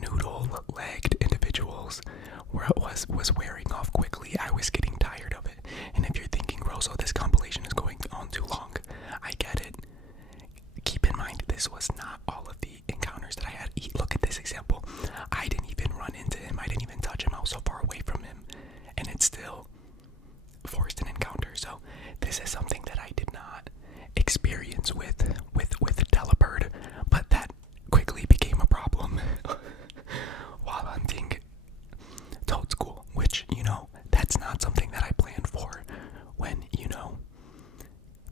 noodle-legged individuals where it was wearing off quickly. I was getting tired of it. And if you're thinking, Rosa, this compilation is going on too long, I get it. Keep in mind, this was not all of the encounters that I had. Look at this example. I didn't even run into him. I didn't even touch him. I was so far away from him. And it still forced an encounter. So this is something that I did not experience with Delibird, but that quickly became a problem while hunting Toedscool, which, that's not something that I planned for when,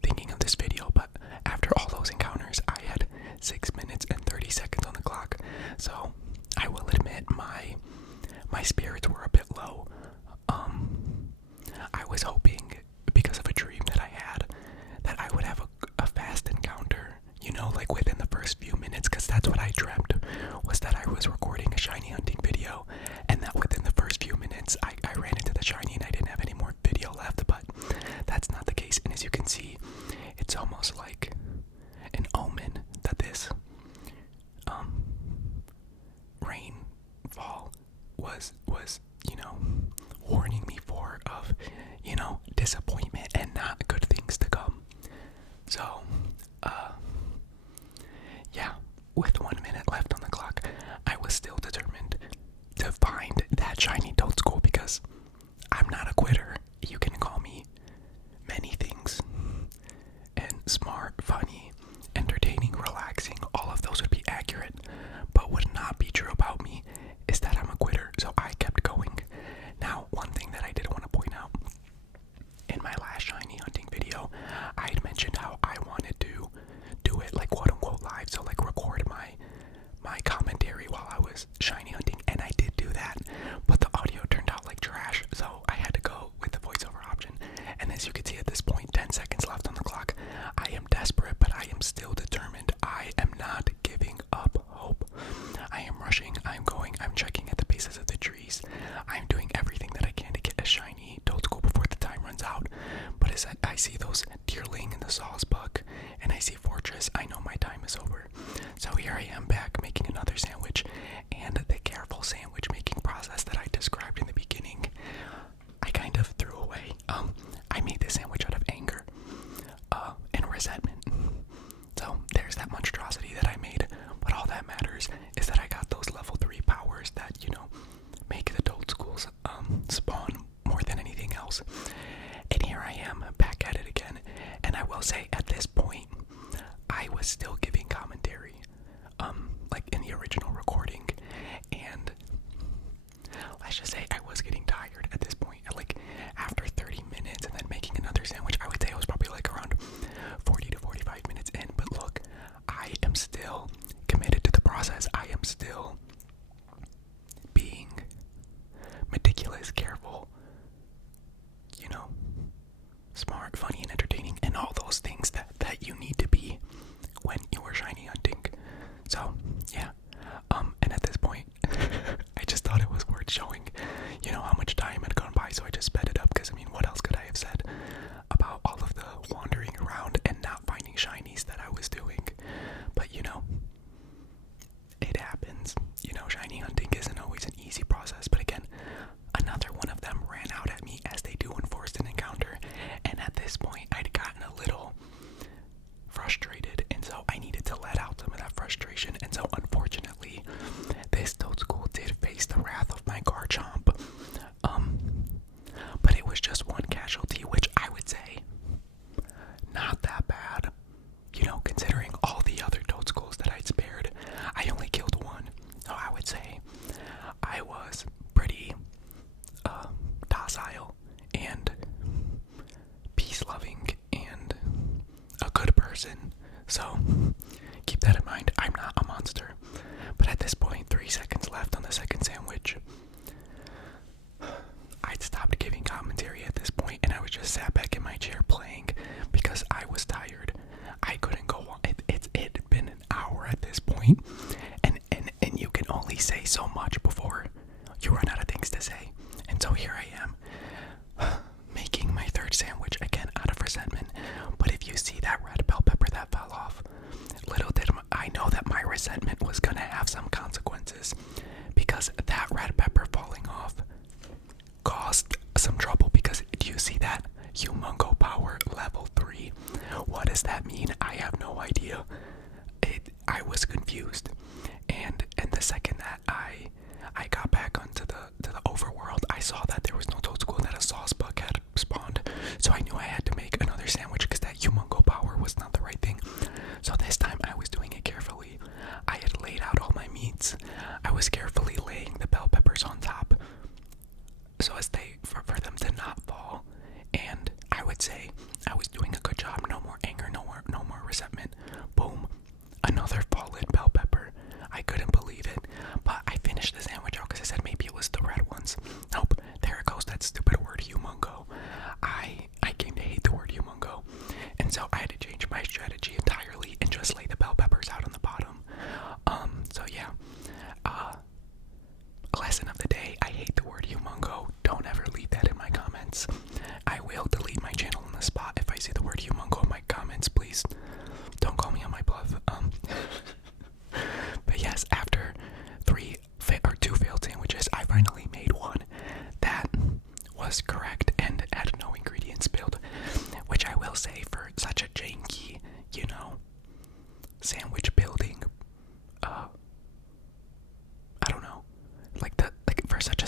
thinking of this video. But after all those encounters, I had 6 minutes and 30 seconds on the clock. So I will admit my spirits were a bit low. I was hoping, because of a dream that I had, that I would have a fast encounter, like within the first few minutes, because that's what I dreamt, was that I was recording a shiny hunting video, and that within the first few minutes, I ran into the shiny and I didn't have any more video left, but that's not the case. And as you can see, it's almost like an omen that this rainfall was warning me of disappointment and not good things to come. So yeah, with 1 minute left on the clock, I was still determined to find that shiny Toedscool, because I'm not a quitter. You can call me many things, and smart, funny, entertaining, relaxing, all of those would be accurate, but would not be true about me is that I'm a quitter. So I kept going. Now, one thing that I did want to point out, in my last shiny hunting video, I had mentioned how I wanted to do it like quote unquote live, so like record my commentary while I was shiny hunting, and I did do that, but the audio turned out like trash, so I had to go with the voiceover option. And as you can see at this point, 10 seconds left on the clock, I am desperate, but I am still determined. I am not giving up hope. I am rushing, I'm going, I'm checking at the bases of the trees, I'm doing everything that I can to get a shiny Toedscool before the time runs out. But as I see those deerling in the Sawsbuck, and I see Fortress, I know my time is over. So here I am back making another sandwich, and the careful sandwich making process that I described in the beginning, I kind of threw away. I made this sandwich out of anger and resentment. So there's that monstrosity that I made, but all that matters is that I got those level 3 powers that, make the Toadschools spawn more than anything else. And here I am back at it again, and I will say at this point, I was still giving commentary, like in the original recording, and let's just say I was getting tired at this point. Like after 30 minutes and then making another sandwich, I would say I was probably like around 40 to 45 minutes in. But look, I am still committed to the process. I am still being meticulous, careful, smart, funny, and entertaining, and all those things that you need to be when you are shiny hunting. So yeah, and at this point, I just thought it was worth showing, how much time had gone by, so I just sped it up, because what else could I have said about all of the wandering around and not finding shinies that I was doing? But it happens. Shiny hunting isn't always an easy process, but again, another one of them ran out at me, as they do when forced an encounter, and at this point, I'd gotten a little frustrated, and so I needed to let out some of that frustration. And so unfortunately, this Toedscool did face the wrath of my Garchomp, but it was just one casualty, which I would say not that bad, considering all the other Toadschools that I'd spared. I only killed one, so I would say I was pretty docile and peace-loving and a good person. So keep that in mind. I'm not a monster. But at this point, 3 seconds left on the second sandwich, I'd stopped giving commentary at this point, and I was just sat back in my chair playing because I was tired. I couldn't go on. It had been an hour at this point, and you can only say so much before you run out of things to say. And so here I am, making my third sandwich, again out of resentment. But if you see that red bell pepper that fell off, little did I know that my resentment was gonna have some consequences. second that I got back onto the overworld, I saw that there was no Toedscool, that a sauce bug had spawned. So I knew I had to make another sandwich because that humongo power was not the right thing. So this time I was doing it carefully. I had laid out all my meats. I was carefully laying the bell peppers on top so as for them to not fall. And I would say I was doing a good job. No more anger, no more resentment. Boom. Another fallen bell pepper. I couldn't believe it. But I finished the sandwich out because I said maybe it was the red ones. Nope. There it goes, that stupid word humongo. I came to hate the word humongo. And so I had to change my strategy entirely and just lay the bell peppers out on the bottom. So yeah. Lesson of the day, I hate the word humongo. Don't ever leave that in my comments. I will delete my channel on the spot if I see the word humongo in my comments, please. Don't call me on my bluff. But yes, after two failed sandwiches, I finally made one that was correct and had no ingredients spilled, which I will say, for such a janky, sandwich building, I don't know, for such a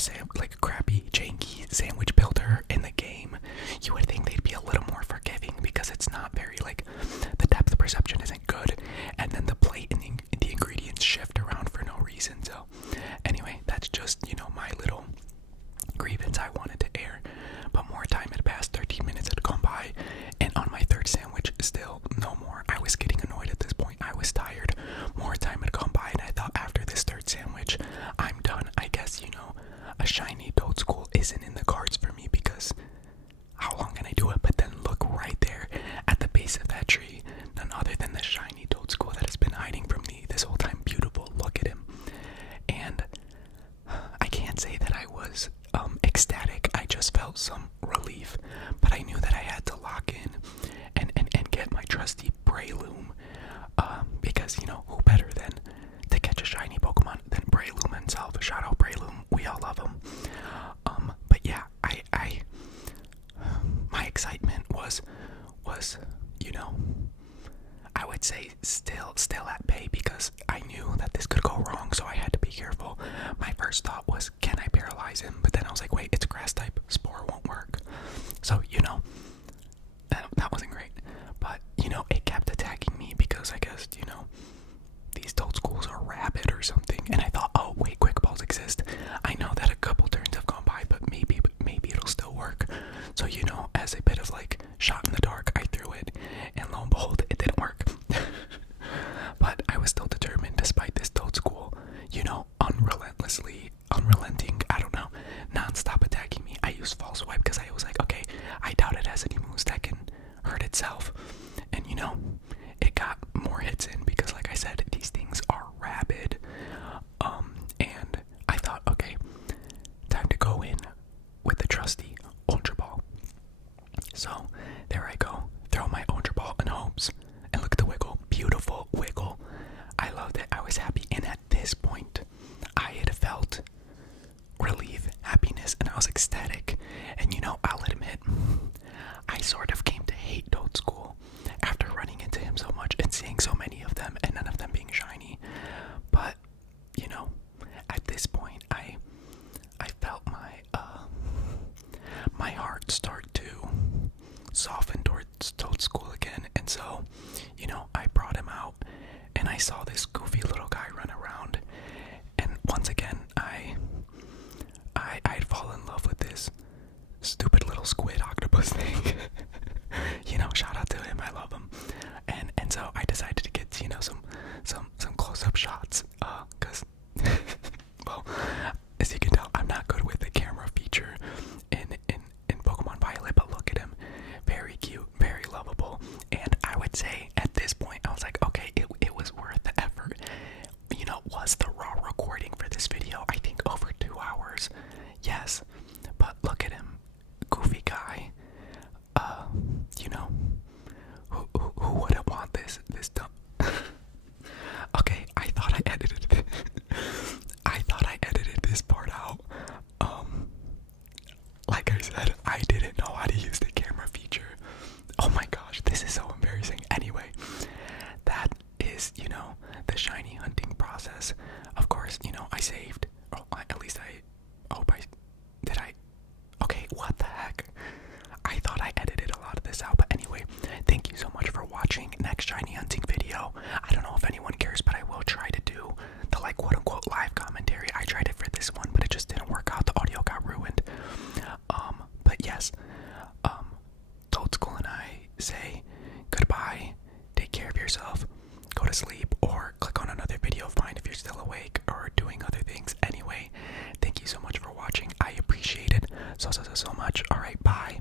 crappy, janky sandwich builder in the game, you would think they'd be a little more forgiving because it's not very, the depth perception isn't good, and then the plate and the ingredients shift around for no reason. So anyway, that's just, my little grievance I wanted to air. But more time had passed, 13 minutes had gone by, and on my third sandwich, still no more. I was getting annoyed at this point. I was tired. More time had gone by, and I thought, after this third sandwich, I'm done. I guess, a shiny Toedscool isn't in the cards for me, because how long can I do it? But then look right there at the base of that tree, none other than the shiny Toedscool that has been hiding from me this whole time. Beautiful. Look at him. And I can't say that I was ecstatic. I just felt some relief, but I knew that I had to lock in and get my trusty Breloom, because who better than to catch a shiny Pokemon than Breloom himself. Shout out Breloom, we all love him. But yeah, I my excitement was I would say still at bay, because I knew that this could go wrong, so I had to be careful. My first thought was, can I paralyze him? But then I was like, wait, it's grass type, Spore won't work. So, that wasn't great. But, it kept attacking me because I guess, these Toedschools are rabid or something. And I thought, oh, wait, quick balls exist. I know that a couple turns have gone by, but maybe it'll still work. So, as a bit of shot in the dark, I threw it, and lo and behold, it didn't work. But I was still determined, despite this Toedscool, unrelenting, I don't know, non-stop attacking me. I used false swipe because I was like, okay, I doubt it has any moves that can hurt itself. And it got more hits in because, like I said, these things are rabid. And I thought, okay, time to go in with the trusty Ultra Ball. So there I go, throw my Ultra Ball in hopes, and look at the wiggle, beautiful wiggle. I loved it. I was happy, and at this point, I had felt relief, happiness, and I was ecstatic. And I'll admit, I sort of came to hate Toedscool after running into him so much and seeing so many of them, and none of them being shiny. But at this point, I felt my heart start to soften towards Toedscool again, and so I brought him out, and I saw this goofy little guy run around, and once again I'd fall in love with this stupid little squid octopus thing. Shout out to him, I love him. And so I decided to get some close-up shots, because well, as you can tell, I'm not good with the camera feature in Pokemon Violet, but look at him, very cute, very lovable. And I would say at this point I was like, okay, it was worth the effort. Was the raw recording for this video, I think, over 2 hours? Yes, but look at him, goofy guy. Who wouldn't want this dumb? Okay, I thought I edited it. I thought I edited this part out. Like I said, I didn't know how to use the camera feature. Oh my gosh, this is so embarrassing. Anyway, that is, the shiny hunting process. Of course, course, you know, I saved. Oh, at least I hope I did. Okay, what the heck? I thought I edited a lot of this out, but anyway, thank you so much for watching. Next shiny hunting video. I don't know if anyone cares, but I will try to do the like quote unquote live commentary. I tried it for this one, but it just didn't work out. The audio got ruined. But yes, Toedscool and I say goodbye. Take care of yourself. Go to sleep or click on another video of mine if you're still awake or doing other things. Anyway, thank you so much for watching. I appreciate it so much. Alright, bye.